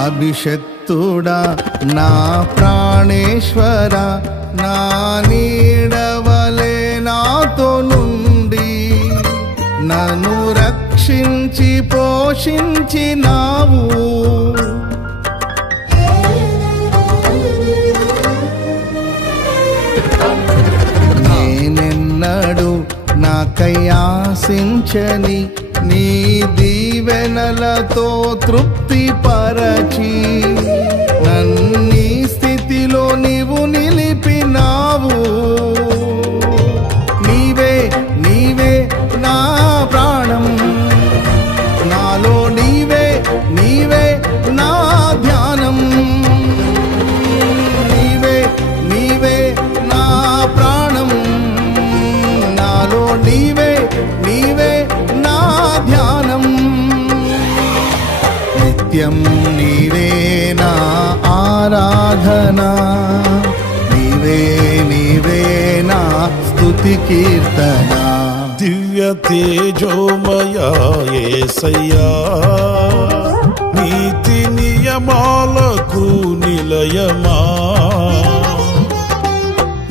అభిషక్తుడా నా ప్రాణేశ్వర, నా నీడవలే నాతో నుండి నన్ను రక్షించి పోషించినావు. నేనెన్నడు నాకై ఆశించని నీ దీవెనలతో తృప్తి పరచి నన్నీ స్థితిలో నీవు నిలిపినావు. నీవే నీవే నా ప్రాణం, నాలో నీవే నీవే నా ధ్యానం. నీవే నీవే నా ప్రాణం, నాలో నీవే నీవే నా ధ్యానం. నిత్యం నీవే నా ఆరాధన, నీవే నీవే నా స్తుతి కీర్తన. దివ్య తేజోమయా యేసయ్యా, నీతి నియమాలకు నిలయమా,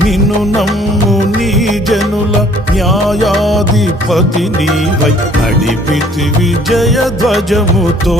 నిన్ను నమ్ము నీ జనుల న్యాయాధిపతి నీవై నడిపితి విజయ ధ్వజముతో.